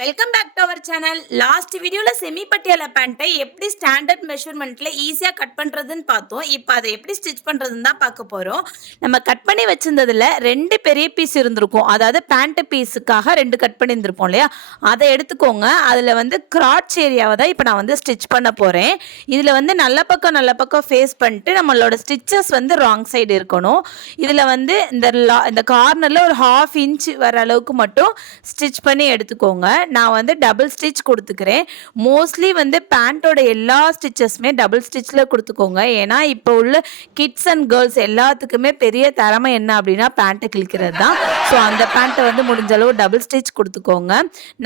Welcome back to our channel. Last வீடியோல semi Patiala பேண்ட்டை எப்படி ஸ்டாண்டர்ட் மெஷர்மெண்ட்ல ஈஸியா கட் பண்றதுன்னு பார்த்தோம். இப்போ அதை எப்படி ஸ்டிச் பண்றதுன்னு தான் பார்க்க போறோம். நம்ம கட் பண்ணி வச்சிருந்ததுல 2 பெரிய பீஸ் இருந்திருக்கும். அதாவது பேண்ட் பீஸுக்காக 2 கட் பண்ணி இருந்திருப்போம் இல்லையா? அதை எடுத்துக்கோங்க. அதுல வந்து கிராட்ச் ஏரியாவை தான் இப்போ நான் வந்து ஸ்டிச் பண்ண போறேன். இதுல வந்து நல்ல பக்கம் ஃபேஸ் பண்ணிட்டு நம்மளோட ஸ்டிச்சஸ் வந்து ராங் சைடு இருக்கணும். இதுல வந்து இந்த கார்னர்ல ஒரு 1/2 இன்ச் வர அளவுக்கு மட்டும் ஸ்டிச் பண்ணி எடுத்துக்கோங்க. நான் வந்து டபுள் ஸ்டிச் கொடுத்துக்கிறேன். மோஸ்ட்லி வந்து பேண்ட்டோட எல்லா ஸ்டிச்சஸுமே டபுள் ஸ்டிச்சில் கொடுத்துக்கோங்க. ஏன்னா இப்போ உள்ள கிட்ஸ் அண்ட் கேர்ள்ஸ் எல்லாத்துக்குமே பெரிய திறமை என்ன அப்படின்னா பேண்ட்டை கிழிக்கிறது தான். ஸோ அந்த பேண்ட்டை வந்து முடிஞ்ச அளவு டபுள் ஸ்டிச் கொடுத்துக்கோங்க.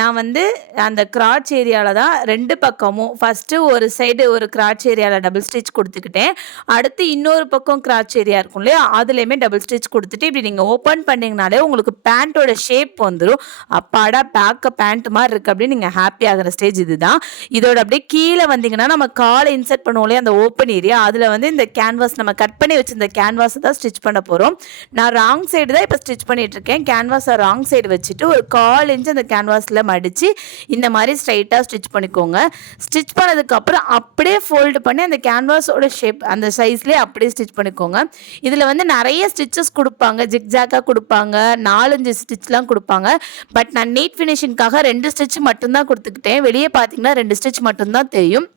நான் வந்து அந்த கிராட்ச் ஏரியாவில் தான் 2 பக்கமும் ஃபஸ்ட்டு ஒரு சைடு ஒரு கிராட்ச் ஏரியாவில் டபுள் ஸ்டிச் கொடுத்துக்கிட்டேன். அடுத்து இன்னொரு பக்கம் கிராட்ச் ஏரியா இருக்கும் இல்லையா, அதுலேயுமே டபுள் ஸ்டிச் கொடுத்துட்டு இப்படி நீங்கள் ஓப்பன் பண்ணிங்கனாலே உங்களுக்கு பேண்ட்டோட ஷேப் வந்துடும். அப்பாடா பேக்க பேண்ட் மாதிரி இருக்குது அப்படின்னு நீங்கள் ஹாப்பி ஆகிற ஸ்டேஜ் இதுதான். இதோட அப்படியே கீழே வந்தீங்கன்னா நம்ம காலை இன்சர்ட் பண்ணுவோம் இல்லையா, அந்த ஓப்பன் ஏரியா, அதில் வந்து இந்த கேன்வாஸ் நம்ம கட் பண்ணி வச்சிருந்த கேன்வாஸை தான் ஸ்டிச் பண்ண போகிறோம். நான் ராங் சைடு தான் இப்போ ஸ்டிச் பண்ணிட்டு இருக்கேன். கேன்வாஸை ராங் சைடு வச்சுட்டு ஒரு 1/4 இன்ச் அந்த கேன்வாஸில் மடித்து இந்த மாதிரி ஸ்ட்ரைட்டாக ஸ்டிச் பண்ணிக்கோங்க. ஸ்டிச் பண்ணதுக்கப்புறம் அப்படியே ஃபோல்டு பண்ணி அந்த கேன்வாஸோட ஷேப் அந்த சைஸ்லேயே அப்படியே ஸ்டிச் பண்ணிக்கோங்க. இதில் வந்து நிறைய ஸ்டிச்சஸ் கொடுப்பாங்க, ஜிக்ஜாக்காக கொடுப்பாங்க, 4-5 ஸ்டிச்லாம் கொடுப்பாங்க. பட் நான் நீட் ஃபினிஷிங்காக 2 ஸ்டிச் மட்டும்தான் கொடுத்துக்கிட்டேன். வெளியே பார்த்தீங்கன்னா 2 ஸ்டிச் மட்டும்தான் தெரியும்.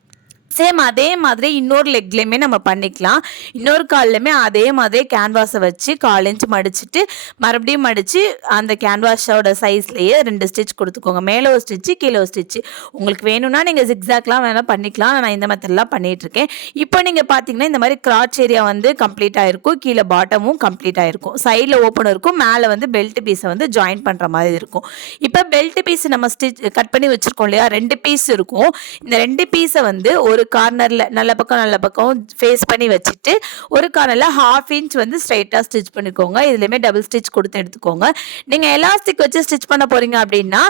சேம் அதே மாதிரி இன்னொரு லெக்லேயுமே நம்ம பண்ணிக்கலாம். இன்னொரு கால்லையுமே அதே மாதிரி கேன்வாஸை வச்சு 1/4 இன்ச் மடிச்சுட்டு மறுபடியும் மடித்து அந்த கேன்வாஸோட சைஸ்லேயே 2 ஸ்டிச் கொடுத்துக்கோங்க. மேலே ஒரு ஸ்டிச்சு, கீழே ஒரு ஸ்டிச்சு. உங்களுக்கு வேணும்னா நீங்கள் ஜிக்ஸாக்லாம் வேணால் பண்ணிக்கலாம். நான் இந்த மெத்தட்லாம் பண்ணிகிட்ருக்கேன். இப்போ நீங்கள் பார்த்தீங்கன்னா இந்த மாதிரி கிராட்ச் ஏரியா வந்து கம்ப்ளீட் ஆகிருக்கும், கீழே பாட்டமும் கம்ப்ளீட் ஆகிருக்கும், சைடில் ஓப்பன் இருக்கும், மேலே வந்து பெல்ட் பீஸை வந்து ஜாயின் பண்ணுற மாதிரி இருக்கும். இப்போ பெல்ட் பீஸ் நம்ம கட் பண்ணி வச்சுருக்கோம் இல்லையா, 2 பீஸ் இருக்கும். இந்த 2 பீஸை வந்து ஒரு கார்னரில் நல்ல பக்கம் ஃபேஸ் பண்ணி வச்சுட்டு ஒரு கார்னரில் 1/2 இன்ச் வந்து ஸ்ட்ரைட்டாக ஸ்டிச் பண்ணிக்கோங்க. இதுலேயுமே டபுள் ஸ்டிச் கொடுத்து எடுத்துக்கோங்க. நீங்கள் எலாஸ்டிக் வச்சு ஸ்டிச் பண்ண போகிறீங்க அப்படின்னா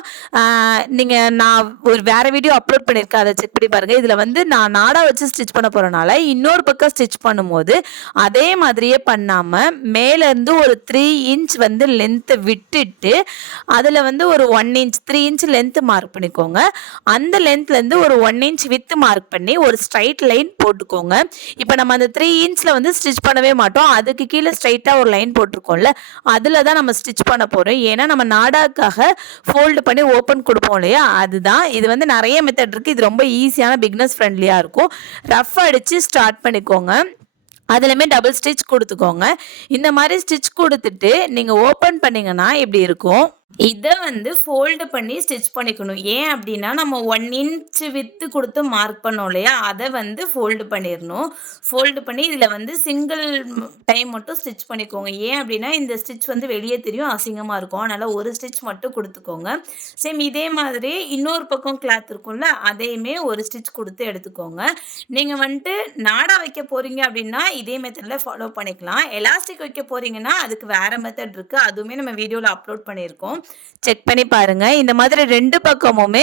நான் ஒரு வேறு வீடியோ அப்லோட் பண்ணியிருக்கேன், அதை செக் பண்ணி பாருங்கள். இதில் வந்து நான் நாடா வச்சு ஸ்டிச் பண்ண போகிறனால இன்னொரு பக்கம் ஸ்டிச் பண்ணும்போது அதே மாதிரியே பண்ணாமல் மேலேருந்து ஒரு 3 இன்ச் வந்து லென்த்தை விட்டுட்டு அதில் வந்து ஒரு 1 இன்ச் 3 இன்ச் லென்த்து மார்க் பண்ணிக்கோங்க. அந்த லென்த்லேருந்து ஒரு 1 இன்ச் வித்து மார்க் பண்ணி ஒரு ஸ்ட்ரைட் லைன் போட்டுக்கோங்க. இப்போ நம்ம அந்த 3 இன்ச்சில் வந்து ஸ்டிச் பண்ணவே மாட்டோம். அதுக்கு கீழே ஸ்ட்ரைட்டாக ஒரு லைன் போட்டிருக்கோம்ல, அதில் தான் நம்ம ஸ்டிச் பண்ண போகிறோம். ஏன்னா நம்ம நாடாக்காக ஃபோல்டு பண்ணி ஓப்பன் கொடுப்போம் இல்லையா, அதுதான். இது வந்து நிறைய மெத்தட் இருக்குது. இது ரொம்ப ஈஸியான பிகினர்ஸ் ஃப்ரெண்ட்லியாக இருக்கும். ரஃப் அடித்து ஸ்டார்ட் பண்ணிக்கோங்க. அதுலேயுமே டபுள் ஸ்டிச் கொடுத்துக்கோங்க. இந்த மாதிரி ஸ்டிச் கொடுத்துட்டு நீங்கள் ஓப்பன் பண்ணிங்கன்னா இப்படி இருக்கும். இதை வந்து ஃபோல்டு பண்ணி ஸ்டிச் பண்ணிக்கணும். ஏன் அப்படின்னா நம்ம 1 இன்ச் வித்து கொடுத்து மார்க் பண்ணோம் இல்லையா, அதை வந்து ஃபோல்டு பண்ணிடணும். ஃபோல்டு பண்ணி இதில் வந்து சிங்கிள் டைம் மட்டும் ஸ்டிச் பண்ணிக்கோங்க. ஏன் அப்படின்னா இந்த ஸ்டிச் வந்து வெளியே தெரியும், அசிங்கமாக இருக்கும். அதனால் ஒரு ஸ்டிச் மட்டும் கொடுத்துக்கோங்க. சேம் இதே மாதிரி இன்னொரு பக்கம் கிளாத் இருக்கும்ல, அதையுமே ஒரு ஸ்டிச் கொடுத்து எடுத்துக்கோங்க. நீங்கள் வந்துட்டு நாடா வைக்க போகிறீங்க அப்படின்னா இதே மெத்தடில் ஃபாலோ பண்ணிக்கலாம். எலாஸ்டிக் வைக்க போகிறீங்கன்னா அதுக்கு வேறு மெத்தட் இருக்குது, அதுவுமே நம்ம வீடியோவில் அப்லோட் பண்ணியிருக்கோம், செக் பண்ணி பாருங்க. இந்த மாதிரி 2 பக்கமுமே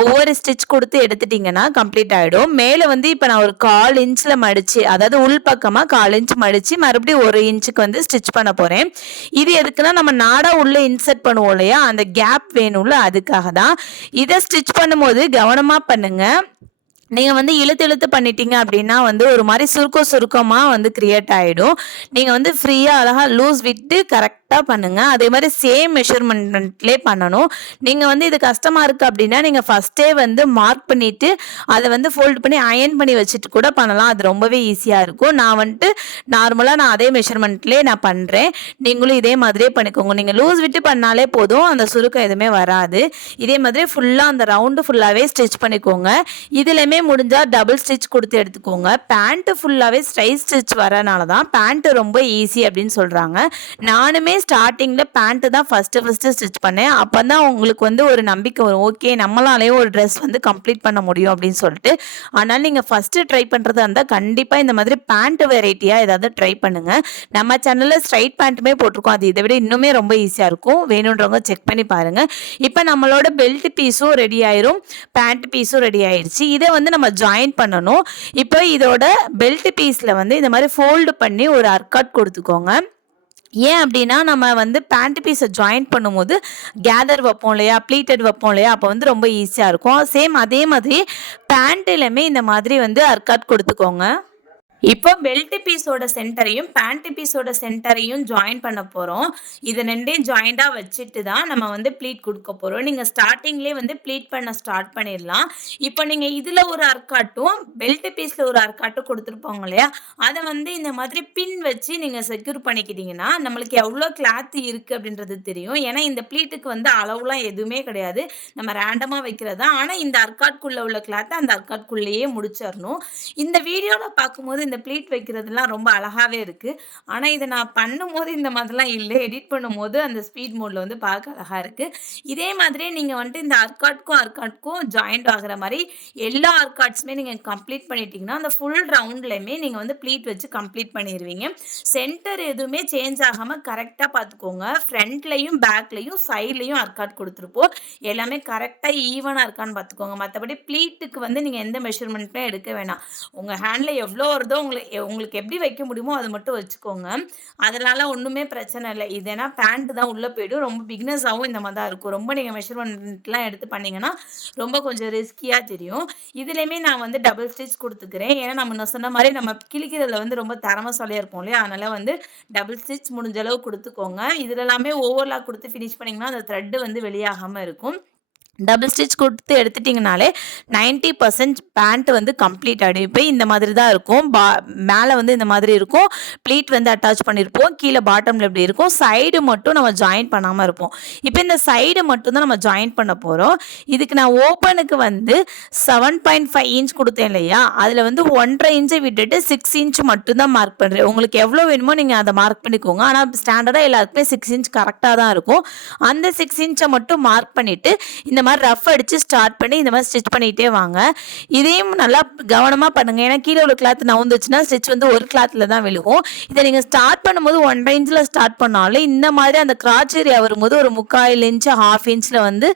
ஒவ்வொரு ஸ்டிச் கொடுத்து எடுத்துட்டீங்கன்னா கம்ப்ளீட் ஆகிடும். மேலே வந்து இப்போ நான் ஒரு 1/4 இன்ச்சில் மடித்து, அதாவது உள் பக்கமாக 1/4 இன்ச் மடித்து மறுபடியும் 1 இன்ச்சுக்கு வந்து ஸ்டிச் பண்ண போகிறேன். இது எதுக்குன்னா நம்ம நாடா உள்ளே இன்சர்ட் பண்ணுவோம் இல்லையா, அந்த கேப் வேணும்ல, அதுக்காக தான். இதை ஸ்டிச் பண்ணும்போது கவனமாக பண்ணுங்கள். நீங்கள் வந்து இழுத்து பண்ணிட்டீங்க அப்படின்னா வந்து ஒரு மாதிரி சுருக்கமாக வந்து கிரியேட் ஆகிடும். நீங்கள் வந்து ஃப்ரீயாக அழகாக லூஸ் விட்டு கரெக்டாக பண்ணுங்கள். அதே மாதிரி சேம் மெஷர்மெண்ட்லேயே பண்ணணும். நீங்கள் வந்து இது கஷ்டமாக இருக்குது அப்படின்னா நீங்கள் ஃபஸ்ட்டே வந்து மார்க் பண்ணிவிட்டு அதை வந்து ஃபோல்டு பண்ணி அயன் பண்ணி வச்சுட்டு கூட பண்ணலாம். அது ரொம்பவே ஈஸியாக இருக்கும். நான் வந்துட்டு நார்மலாக அதே மெஷர்மெண்ட்லேயே நான் பண்ணுறேன். நீங்களும் இதே மாதிரியே பண்ணிக்கோங்க. நீங்கள் லூஸ் விட்டு பண்ணாலே போதும், அந்த சுருக்கம் எதுவுமே வராது. இதே மாதிரி ஃபுல்லாக அந்த ரவுண்டு ஃபுல்லாகவே ஸ்டிச் பண்ணிக்கோங்க. இதுலையுமே முடிஞ்சால் டபுள் ஸ்டிச் கொடுத்து எடுத்துக்கோங்க. பேண்ட்டு ஃபுல்லாகவே ஸ்ட்ரைட் ஸ்டிச் வரனால தான் பேண்ட்டு ரொம்ப ஈஸி அப்படின்னு சொல்கிறாங்க. நானுமே ஸ்டார்டிங்கில் பேண்ட்டு தான் ஃபஸ்ட்டு ஸ்டிச் பண்ணேன். அப்போ தான் உங்களுக்கு வந்து ஒரு நம்பிக்கை வரும், ஓகே நம்மளாலேயும் ஒரு ட்ரெஸ் வந்து கம்ப்ளீட் பண்ண முடியும் அப்படின்னு சொல்லிட்டு. ஆனால் நீங்கள் ஃபஸ்ட்டு ட்ரை பண்ணுறதா இருந்தால் கண்டிப்பாக இந்த மாதிரி பேண்ட்டு வெரைட்டியாக ஏதாவது ட்ரை பண்ணுங்கள். நம்ம சேனலில் ஸ்ட்ரைட் பேண்ட்டுமே போட்டிருக்கோம், அது இதை விட இன்னுமே ரொம்ப ஈஸியாக இருக்கும். வேணுன்றவங்க செக் பண்ணி பாருங்கள். இப்போ நம்மளோட பெல்ட் பீஸும் ரெடி ஆயிரும், பேண்ட் பீஸும் ரெடி ஆயிடுச்சு. இதை வந்து நம்ம ஜாயின் பண்ணணும். இப்போ இதோட பெல்ட் பீஸில் வந்து இந்த மாதிரி ஃபோல்டு பண்ணி ஒரு அர்க்காட் கொடுத்துக்கோங்க. ஏன் அப்படின்னா நம்ம வந்து பேண்ட் பீஸை ஜாயின் பண்ணும்போது கேதர் வைப்போம் இல்லையா, ப்ளீட்டட் வைப்போம் இல்லையா, அப்போ வந்து ரொம்ப ஈஸியாக இருக்கும். சேம் அதே மாதிரி பேண்ட்டிலுமே இந்த மாதிரி வந்து அர்க்காட் கொடுத்துக்கோங்க. இப்போ பெல்ட் பீஸோட சென்டரையும் பேண்ட் பீஸோட சென்டரையும் ஜாயின் பண்ண போகிறோம். இது ரெண்டையும் ஜாயிண்டாக வச்சுட்டு தான் நம்ம வந்து ப்ளீட் கொடுக்க போகிறோம். நீங்கள் ஸ்டார்டிங்லேயே வந்து ப்ளீட் பண்ண ஸ்டார்ட் பண்ணிடலாம். இப்போ நீங்கள் இதில் ஒரு அர்க்காட்டும் பெல்ட் பீஸில் ஒரு அர்க்காட்டும் கொடுத்துருப்பாங்க இல்லையா, அதை வந்து இந்த மாதிரி பின் வச்சு நீங்கள் செக்யூர் பண்ணிக்கிட்டீங்கன்னா நம்மளுக்கு எவ்வளோ கிளாத் இருக்குது அப்படின்றது தெரியும். ஏன்னா இந்த ப்ளீட்டுக்கு வந்து அளவுலாம் எதுவுமே கிடையாது, நம்ம ரேண்டமாக வைக்கிறதா. ஆனால் இந்த அர்க்காட்குள்ளே உள்ள கிளாத்தை அந்த அர்க்காட்குள்ளேயே முடிச்சிடணும். இந்த வீடியோவில் பார்க்கும்போது இந்த ப்ளீட் வைக்கிறதுலாம் ரொம்ப அழகாவே இருக்கு. ஆனா இத நான் பண்ணும்போது இந்த மாதிரிலாம் இல்ல. எடிட் பண்ணும்போது அந்த ஸ்பீட் மோட்ல வந்து பார்க்க அழகா இருக்கு. இதே மாதிரியே நீங்க வந்துட்டு இந்த அர்க்காட்க்கும் ஜாயிண்ட் ஆகுற மாரி எல்லா அர்க்காட்ஸுமே நீங்க கம்ப்ளீட் பண்ணிட்டீங்கன்னா, அந்த ஃபுல் ரவுண்ட்லயுமே நீங்க வந்து ப்ளீட் வச்சு கம்ப்ளீட் பண்ணிருவீங்க. சென்டர் எதுவுமே சேஞ்ச் ஆகாம கரெக்ட்டா பார்த்துக்கோங்க. ஃப்ரண்ட்லயும், பேக்லயும், சைட்லயும் அர்க்காட் குடுத்துருப்போம். எல்லாமே கரெக்ட்டா ஈவனா இருக்கான்னு பார்த்துக்கோங்க. மத்தபடி ப்ளீட்டுக்கு வந்து நீங்க எந்த மெஷர்மென்ட்டுமே எடுக்க வேணாம். உங்க ஹேண்ட்ல எவ்வளோ வருதோ உங்களுக்கு எப்படி வைக்க முடியுமோ அத மட்டும் வச்சுக்கோங்க. அதனால ஒண்ணுமே பிரச்சனை இல்ல. இது ஏன்னா பேண்ட் தான் உள்ள போயிடும். ரொம்ப பிகினர்ஸாவும் இந்த மாரி தான் இருக்கும். ரொம்ப நீங்க மெஷர்மென்ட்லாம் எடுத்து பண்ணீங்கன்னா, ரொம்ப கொஞ்சம் ரிஸ்கியா தெரியும். இதுலயுமே நான் வந்து டபுள் ஸ்டிச் குடுத்துக்கிறேன். ஏன்னா நம்ம நான் சொன்ன மாரி நம்ம கிழிக்கிறதுல வந்து ரொம்ப திறமைசாலியா இருப்போம் இல்லையா? அதனால வந்து டபுள் ஸ்டிச் முடிஞ்ச அளவு குடுத்துக்கோங்க. இதுல எல்லாமே ஓவர்லாக் குடுத்து ஃபினிஷ் பண்ணீங்கன்னா, அந்த த்ரெட் வந்து வெளியாகாம இருக்கும். டபுள் ஸ்டிச் கொடுத்து எடுத்துட்டிங்கனாலே 90% பேண்ட் வந்து கம்ப்ளீட் ஆகிடும். இப்போ இந்த மாதிரி தான் இருக்கும். மேலே வந்து இந்த மாதிரி இருக்கும், ப்ளீட் வந்து அட்டாச் பண்ணியிருப்போம், கீழே பாட்டமில் இப்படி இருக்கும், சைடு மட்டும் நம்ம ஜாயின் பண்ணாமல் இருப்போம். இப்போ இந்த சைடு மட்டும் தான் நம்ம ஜாயின் பண்ண போகிறோம். இதுக்கு நான் ஓப்பனுக்கு வந்து 7.5 இன்ச் கொடுத்தேன் இல்லையா, அதில் வந்து 1.5 இன்ச்சை விட்டுட்டு 6 இன்ச் மட்டும்தான் மார்க் பண்ணுறேன். உங்களுக்கு எவ்வளோ வேணுமோ நீங்கள் அதை மார்க் பண்ணிக்கோங்க. ஆனால் ஸ்டாண்டர்டாக எல்லாருக்குமே 6 இன்ச் கரெக்டாக தான் இருக்கும். அந்த 6 இன்ச்சை மட்டும் மார்க் பண்ணிவிட்டு இந்த மாதிரி ரஃப் அடித்து ஸ்டார்ட் பண்ணி இந்த மாதிரி ஸ்டிச் பண்ணிகிட்டே வாங்க. இதையும் நல்லா கவனமாக பண்ணுங்கள். ஏன்னா கீழே உள்ள கிளாத் நவுந்துச்சுன்னா ஸ்டிச் வந்து ஒரு கிளாத்தில் தான் விழுகும். இதை நீங்கள் ஸ்டார்ட் பண்ணும்போது 1.5 இன்ச்சில் ஸ்டார்ட் பண்ணாலும் இந்த மாதிரி அந்த கிராச் ஏரியா வரும்போது ஒரு 3/4 இன்ச்சு 1/2 இன்ச்சில் வந்து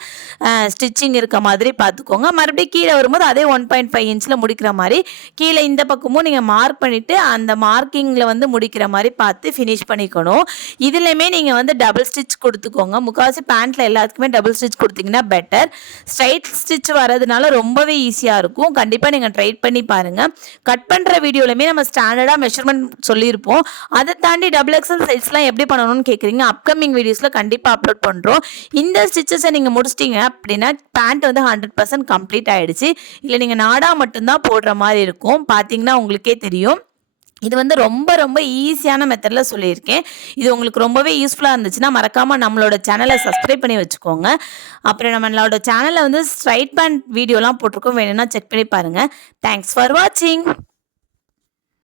ஸ்டிச்சிங் இருக்க மாதிரி பார்த்துக்கோங்க. மறுபடியும் கீழே வரும்போது அதே 1.5 இன்ச்சில் முடிக்கிற மாதிரி கீழே இந்த பக்கமும் நீங்கள் மார்க் பண்ணிவிட்டு அந்த மார்க்கிங்கில் வந்து முடிக்கிற மாதிரி பார்த்து ஃபினிஷ் பண்ணிக்கணும். இதுலையுமே நீங்கள் வந்து டபுள் ஸ்டிச் கொடுத்துக்கோங்க. முக்கால்வாசி பேண்ட்டில் எல்லாத்துக்குமே டபுள் ஸ்டிச் கொடுத்தீங்கன்னா பெட்டர். ஸ்ட்ரைட் ஸ்டிச் வரதுனால ரொம்பவே ஈஸியாக இருக்கும். கண்டிப்பாக நீங்கள் ட்ரை பண்ணி பாருங்கள். கட் பண்ணுற வீடியோலையுமே நம்ம ஸ்டாண்டர்டாக மெஷர்மெண்ட் சொல்லியிருப்போம். அதை தாண்டி டபுள் எக்ஸல் சைஸ்லாம் எப்படி பண்ணணும்னு கேட்குறீங்க, அப்கமிங் வீடியோஸில் கண்டிப்பாக அப்லோட் பண்ணுறோம். இந்த ஸ்டிச்சஸை நீங்கள் முடிச்சிட்டிங்க அப்படின்னா பேண்ட் வந்து 100% கம்ப்ளீட் ஆகிடுச்சு. இல்லை நீங்கள் நாடா மட்டும்தான் போடுற மாதிரி இருக்கும். பார்த்தீங்கன்னா உங்களுக்கே தெரியும். இது வந்து ரொம்ப ரொம்ப ஈஸியான மெத்தடில் சொல்லியிருக்கேன். இது உங்களுக்கு ரொம்பவே யூஸ்ஃபுல்லாக இருந்துச்சுன்னா மறக்காமல் நம்மளோட சேனலை சப்ஸ்கிரைப் பண்ணி வச்சுக்கோங்க. அப்புறம் நம்மளோட சேனலில் வந்து ஸ்ட்ரைட் பேண்ட் வீடியோலாம் போட்டிருக்கோம், வேணும்னா செக் பண்ணி பாருங்கள். தேங்க்ஸ் ஃபார் வாட்சிங்.